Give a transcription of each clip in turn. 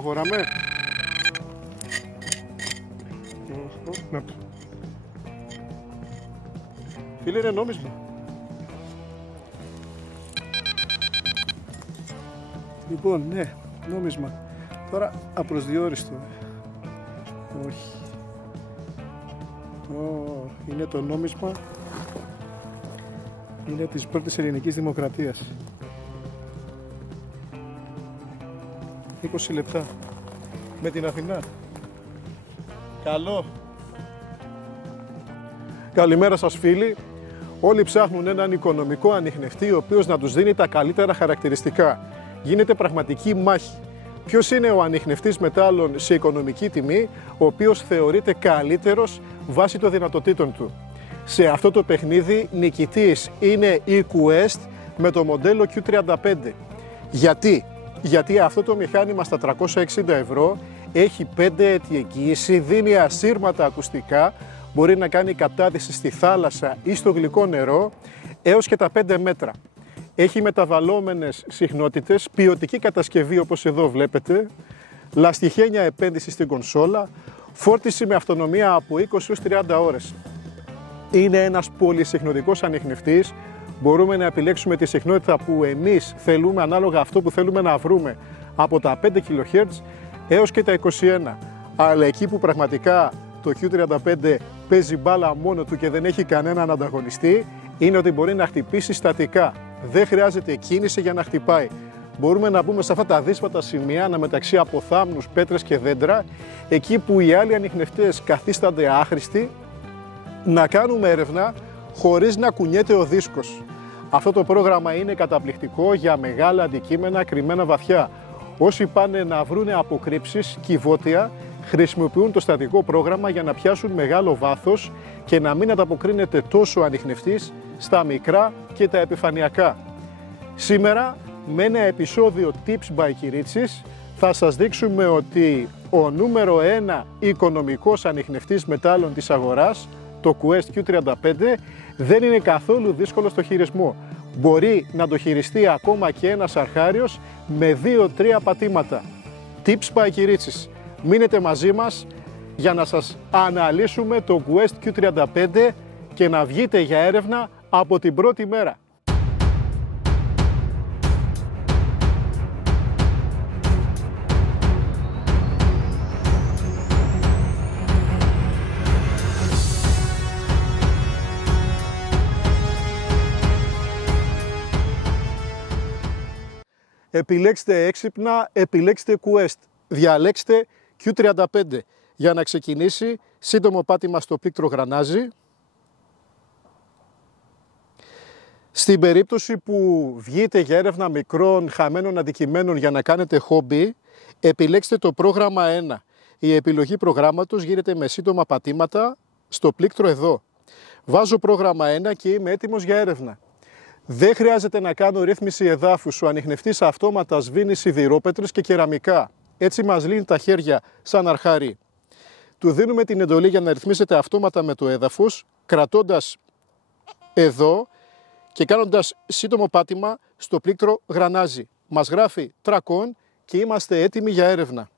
Προχωράμε. Να το. Φίλε, είναι νόμισμα. Λοιπόν, ναι, νόμισμα. Τώρα απροσδιόριστο. Όχι. Είναι το νόμισμα. Είναι της πρώτης ελληνικής δημοκρατίας. 20 λεπτά. Με την Αθηνά. Καλό. Καλημέρα σας φίλοι. Όλοι ψάχνουν έναν οικονομικό ανιχνευτή ο οποίος να τους δίνει τα καλύτερα χαρακτηριστικά. Γίνεται πραγματική μάχη. Ποιος είναι ο ανιχνευτής μετάλλων σε οικονομική τιμή, ο οποίος θεωρείται καλύτερος βάσει των δυνατοτήτων του. Σε αυτό το παιχνίδι νικητής είναι η Quest με το μοντέλο Q35. Γιατί αυτό το μηχάνημα στα 360 ευρώ έχει 5 έτη εγγύηση, δίνει ασύρματα ακουστικά, μπορεί να κάνει κατάδυση στη θάλασσα ή στο γλυκό νερό έως και τα 5 μέτρα. Έχει μεταβαλλόμενες συχνότητες, ποιοτική κατασκευή όπως εδώ βλέπετε, λαστιχένια επένδυση στην κονσόλα, φόρτιση με αυτονομία από 20 έως 30 ώρες. Είναι ένας πολυσυχνοτικός ανιχνευτής, μπορούμε να επιλέξουμε τη συχνότητα που εμείς θέλουμε, ανάλογα αυτό που θέλουμε να βρούμε, από τα 5 kHz έως και τα 21. Αλλά εκεί που πραγματικά το Q35 παίζει μπάλα μόνο του και δεν έχει κανέναν ανταγωνιστή, είναι ότι μπορεί να χτυπήσει στατικά. Δεν χρειάζεται κίνηση για να χτυπάει. Μπορούμε να μπούμε σε αυτά τα δύσβατα σημεία αναμεταξύ από θάμνους, πέτρες και δέντρα, εκεί που οι άλλοι ανιχνευτές καθίστανται άχρηστοι, να κάνουμε έρευνα χωρίς να κουνιέται ο δίσκος. Αυτό το πρόγραμμα είναι καταπληκτικό για μεγάλα αντικείμενα κρυμμένα βαθιά. Όσοι πάνε να βρούνε αποκρύψεις, κυβότια, χρησιμοποιούν το στατικό πρόγραμμα για να πιάσουν μεγάλο βάθος και να μην ανταποκρίνεται τόσο ο ανιχνευτής στα μικρά και τα επιφανειακά. Σήμερα, με ένα επεισόδιο Tips by Κυρίτσης, θα σας δείξουμε ότι ο νούμερο 1 οικονομικός ανιχνευτής μετάλλων της αγοράς, το Quest Q35, δεν είναι καθόλου δύσκολο στο χειρισμό. Μπορεί να το χειριστεί ακόμα και ένας αρχάριος με 2-3 πατήματα. Tips by Κυρίτσης. Μείνετε μαζί μας για να σας αναλύσουμε το Quest Q35 και να βγείτε για έρευνα από την πρώτη μέρα. Επιλέξτε έξυπνα, επιλέξτε Quest. Διαλέξτε Q35 για να ξεκινήσει. Σύντομο πάτημα στο πλήκτρο γρανάζι. Στην περίπτωση που βγείτε για έρευνα μικρών χαμένων αντικειμένων για να κάνετε χόμπι, επιλέξτε το πρόγραμμα 1. Η επιλογή προγράμματος γίνεται με σύντομα πατήματα στο πλήκτρο εδώ. Βάζω πρόγραμμα 1 και είμαι έτοιμος για έρευνα. Δεν χρειάζεται να κάνω ρύθμιση εδάφους. Ο ανιχνευτής αυτόματα σβήνει σιδηρόπετρες και κεραμικά. Έτσι μας λύνει τα χέρια σαν αρχάρι. Του δίνουμε την εντολή για να ρυθμίσετε αυτόματα με το έδαφος, κρατώντας εδώ και κάνοντας σύντομο πάτημα στο πλήκτρο γρανάζι. Μας γράφει τρακών και είμαστε έτοιμοι για έρευνα.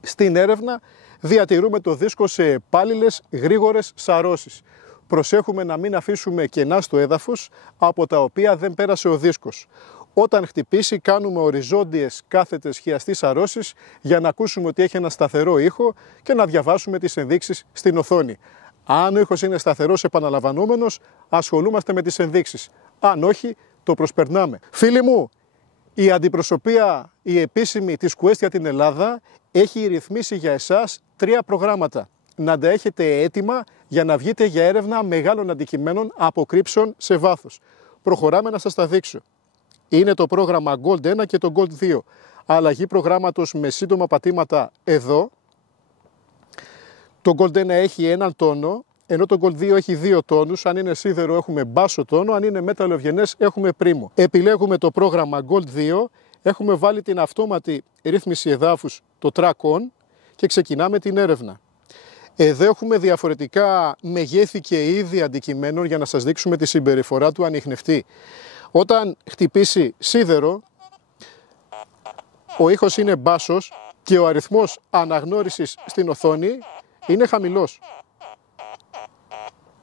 Στην έρευνα διατηρούμε το δίσκο σε επάλληλες γρήγορες σαρώσεις. Προσέχουμε να μην αφήσουμε κενά στο έδαφος από τα οποία δεν πέρασε ο δίσκος. Όταν χτυπήσει κάνουμε οριζόντιες κάθετες χιαστείς σαρώσεις για να ακούσουμε ότι έχει ένα σταθερό ήχο και να διαβάσουμε τις ενδείξεις στην οθόνη. Αν ο ήχος είναι σταθερός επαναλαμβανόμενος, ασχολούμαστε με τις ενδείξεις. Αν όχι, το προσπερνάμε. Φίλοι μου, η αντιπροσωπεία, η επίσημη της Quest για την Ελλάδα, έχει ρυθμίσει για εσάς 3 προγράμματα. Να τα έχετε έτοιμα για να βγείτε για έρευνα μεγάλων αντικειμένων αποκρύψεων σε βάθος. Προχωράμε να σας τα δείξω. Είναι το πρόγραμμα Gold 1 και το Gold 2. Αλλαγή προγράμματος με σύντομα πατήματα εδώ. Το Gold 1 έχει έναν τόνο, ενώ το Gold 2 έχει 2 τόνους. Αν είναι σίδερο έχουμε μπάσο τόνο, αν είναι μέταλλο ευγενές έχουμε πρίμο. Επιλέγουμε το πρόγραμμα Gold 2, έχουμε βάλει την αυτόματη ρύθμιση εδάφους, το track on, και ξεκινάμε την έρευνα. Εδώ έχουμε διαφορετικά μεγέθη και είδη αντικειμένων για να σας δείξουμε τη συμπεριφορά του ανιχνευτή. Όταν χτυπήσει σίδερο, ο ήχος είναι μπάσος, και ο αριθμός αναγνώρισης στην οθόνη είναι χαμηλός.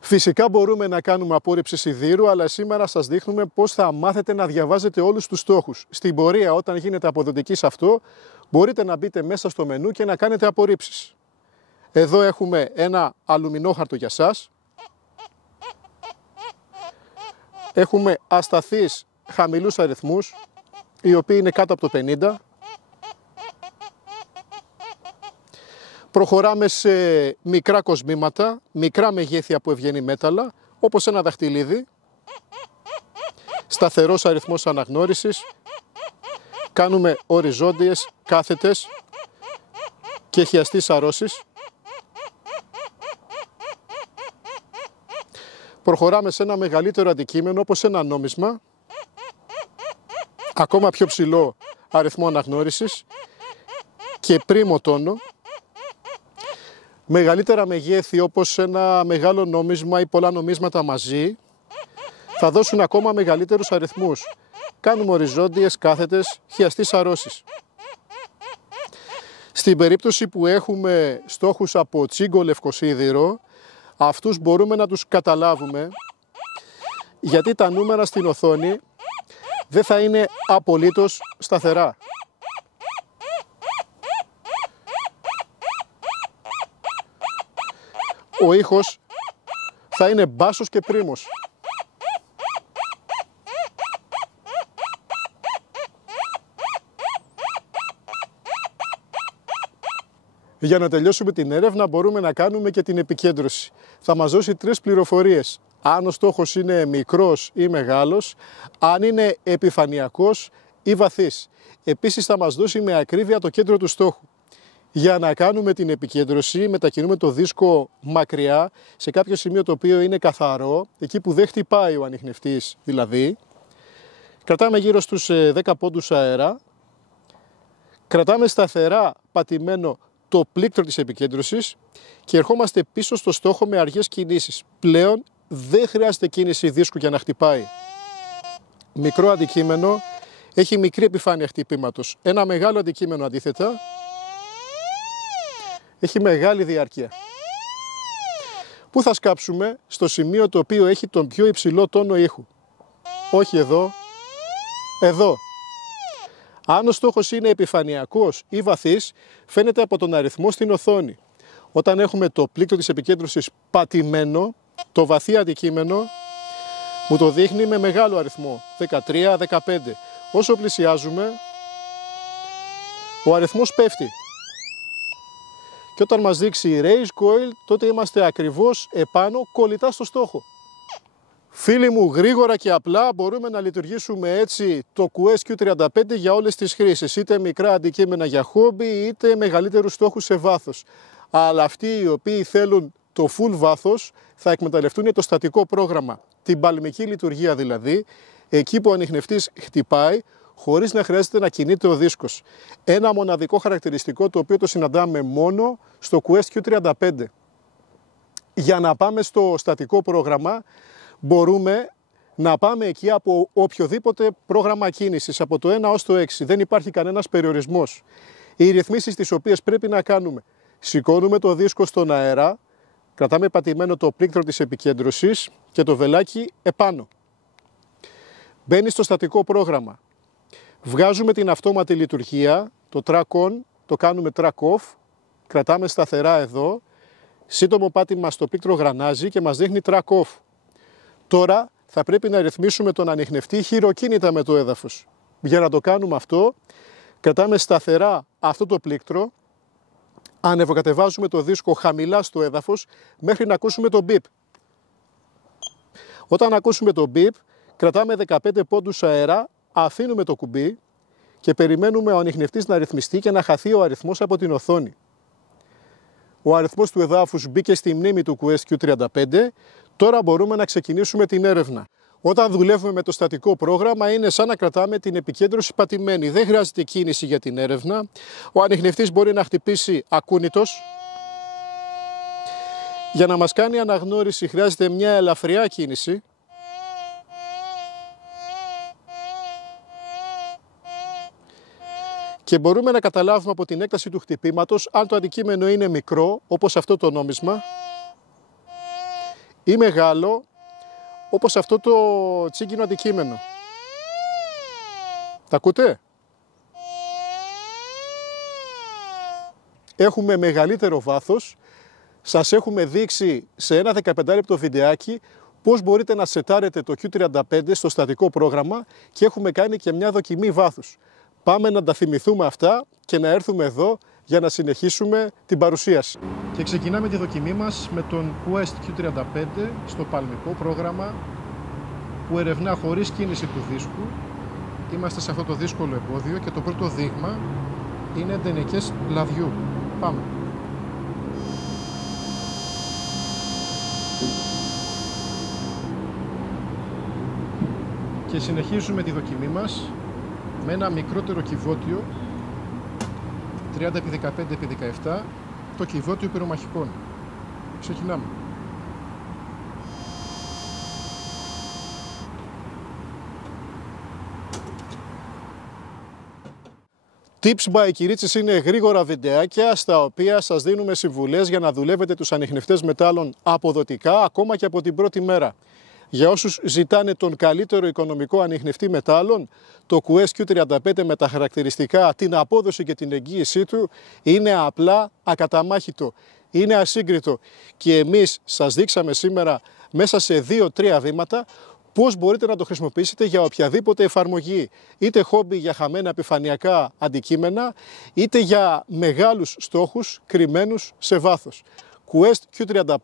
Φυσικά μπορούμε να κάνουμε απόρριψη σιδήρου, αλλά σήμερα σας δείχνουμε πώς θα μάθετε να διαβάζετε όλους τους στόχους. Στην πορεία, όταν γίνετε αποδοτικοί σε αυτό, μπορείτε να μπείτε μέσα στο μενού και να κάνετε απορρίψεις. Εδώ έχουμε ένα αλουμινόχαρτο για σας. Έχουμε ασταθείς χαμηλούς αριθμούς, οι οποίοι είναι κάτω από το 50. Προχωράμε σε μικρά κοσμήματα, μικρά μεγέθη από ευγενή μέταλλα, όπως ένα δαχτυλίδι. Σταθερός αριθμός αναγνώρισης. Κάνουμε οριζόντιες, κάθετες και χιαστείς σαρώσεις. Προχωράμε σε ένα μεγαλύτερο αντικείμενο, όπως ένα νόμισμα. Ακόμα πιο ψηλό αριθμό αναγνώρισης και πρίμο τόνο. Μεγαλύτερα μεγέθη, όπως ένα μεγάλο νόμισμα ή πολλά νομίσματα μαζί, θα δώσουν ακόμα μεγαλύτερους αριθμούς. Κάνουμε οριζόντιες, κάθετες, χιαστείς σαρώσεις. Στην περίπτωση που έχουμε στόχους από τσίγκο λευκοσίδηρο, αυτούς μπορούμε να τους καταλάβουμε, γιατί τα νούμερα στην οθόνη δεν θα είναι απολύτως σταθερά. Ο ήχος θα είναι μπάσος και πρίμος. Για να τελειώσουμε την έρευνα μπορούμε να κάνουμε και την επικέντρωση. Θα μας δώσει 3 πληροφορίες. Αν ο στόχος είναι μικρός ή μεγάλος, αν είναι επιφανειακός ή βαθύς. Επίσης θα μας δώσει με ακρίβεια το κέντρο του στόχου. Για να κάνουμε την επικέντρωση μετακινούμε το δίσκο μακριά σε κάποιο σημείο το οποίο είναι καθαρό, εκεί που δεν χτυπάει ο ανιχνευτής δηλαδή. Κρατάμε γύρω στους 10 πόντους αέρα. Κρατάμε σταθερά πατημένο το πλήκτρο της επικέντρωσης και ερχόμαστε πίσω στο στόχο με αργές κινήσεις. Πλέον δεν χρειάζεται κίνηση δίσκου για να χτυπάει. Μικρό αντικείμενο έχει μικρή επιφάνεια χτυπήματος. Ένα μεγάλο αντικείμενο αντίθετα έχει μεγάλη διάρκεια. Πού θα σκάψουμε? Στο σημείο το οποίο έχει τον πιο υψηλό τόνο ήχου. Όχι εδώ, εδώ. Αν ο στόχος είναι επιφανειακός ή βαθύς, φαίνεται από τον αριθμό στην οθόνη. Όταν έχουμε το πλήκτρο της επικέντρωσης πατημένο, το βαθύ αντικείμενο μου το δείχνει με μεγάλο αριθμό, 13, 15. Όσο πλησιάζουμε, ο αριθμός πέφτει. Και όταν μας δείξει raise coil, τότε είμαστε ακριβώς επάνω, κολλητά στο στόχο. Φίλοι μου, γρήγορα και απλά μπορούμε να λειτουργήσουμε έτσι το Quest Q35 για όλες τις χρήσεις. Είτε μικρά αντικείμενα για χόμπι, είτε μεγαλύτερους στόχους σε βάθος. Αλλά αυτοί οι οποίοι θέλουν το full βάθος θα εκμεταλλευτούν το στατικό πρόγραμμα. Την παλμική λειτουργία δηλαδή, εκεί που ο ανιχνευτής χτυπάει, χωρίς να χρειάζεται να κινείται ο δίσκος. Ένα μοναδικό χαρακτηριστικό το οποίο το συναντάμε μόνο στο Quest Q35. Για να πάμε στο στατικό πρόγραμμα, μπορούμε να πάμε εκεί από οποιοδήποτε πρόγραμμα κίνησης, από το 1 ως το 6. Δεν υπάρχει κανένας περιορισμός. Οι ρυθμίσεις τις οποίες πρέπει να κάνουμε: σηκώνουμε το δίσκο στον αέρα, κρατάμε πατημένο το πλήκτρο της επικέντρωσης και το βελάκι επάνω. Μπαίνει στο στατικό πρόγραμμα. Βγάζουμε την αυτόματη λειτουργία, το track on, το κάνουμε track off, κρατάμε σταθερά εδώ, σύντομο πάτημα στο πλήκτρο γρανάζει και μας δείχνει track off. Τώρα θα πρέπει να ρυθμίσουμε τον ανιχνευτή χειροκίνητα με το έδαφος. Για να το κάνουμε αυτό, κρατάμε σταθερά αυτό το πλήκτρο, ανεβοκατεβάζουμε το δίσκο χαμηλά στο έδαφος μέχρι να ακούσουμε το beep. Όταν ακούσουμε το beep, κρατάμε 15 πόντους αέρα, αφήνουμε το κουμπί και περιμένουμε ο ανιχνευτής να ρυθμιστεί και να χαθεί ο αριθμός από την οθόνη. Ο αριθμός του εδάφους μπήκε στη μνήμη του Quest Q35, τώρα μπορούμε να ξεκινήσουμε την έρευνα. Όταν δουλεύουμε με το στατικό πρόγραμμα είναι σαν να κρατάμε την επικέντρωση πατημένη. Δεν χρειάζεται κίνηση για την έρευνα. Ο ανιχνευτής μπορεί να χτυπήσει ακούνητος. Για να μας κάνει αναγνώριση χρειάζεται μια ελαφριά κίνηση. και μπορούμε να καταλάβουμε από την έκταση του χτυπήματος αν το αντικείμενο είναι μικρό, όπως αυτό το νόμισμα, ή μεγάλο, όπως αυτό το τσίγκινο αντικείμενο. Τα ακούτε? Έχουμε μεγαλύτερο βάθος. Σας έχουμε δείξει σε ένα 15 λεπτό βιντεάκι πώς μπορείτε να σετάρετε το Q35 στο στατικό πρόγραμμα και έχουμε κάνει και μια δοκιμή βάθους. Πάμε να τα θυμηθούμε αυτά και να έρθουμε εδώ για να συνεχίσουμε την παρουσίαση. Και ξεκινάμε τη δοκιμή μας με τον Quest Q35 στο παλμικό πρόγραμμα που ερευνά χωρίς κίνηση του δίσκου. Είμαστε σε αυτό το δύσκολο εμπόδιο και το πρώτο δείγμα είναι εντενεκές λαδιού. Πάμε. Και συνεχίζουμε τη δοκιμή μας με ένα μικρότερο κυβότιο 30x15x17, το κυβότιο πυρομαχικών. Ξεκινάμε. Tips by Κυρίτσης είναι γρήγορα βιντεάκια στα οποία σας δίνουμε συμβουλές για να δουλεύετε τους ανιχνευτές μετάλλων αποδοτικά ακόμα και από την πρώτη μέρα. Για όσους ζητάνε τον καλύτερο οικονομικό ανιχνευτή μετάλλων, το Quest Q35 με τα χαρακτηριστικά, την απόδοση και την εγγύησή του είναι απλά ακαταμάχητο. Είναι ασύγκριτο και εμείς σας δείξαμε σήμερα μέσα σε 2-3 βήματα πώς μπορείτε να το χρησιμοποιήσετε για οποιαδήποτε εφαρμογή, είτε χόμπι για χαμένα επιφανειακά αντικείμενα, είτε για μεγάλους στόχους κρυμμένους σε βάθος. Quest Q35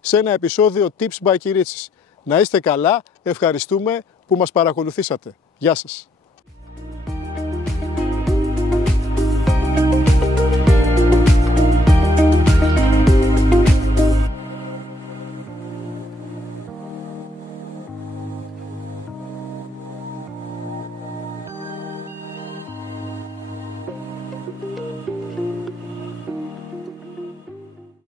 σε ένα επεισόδιο Tips by Κυρίτσης. Να είστε καλά, ευχαριστούμε που μας παρακολουθήσατε. Γεια σας.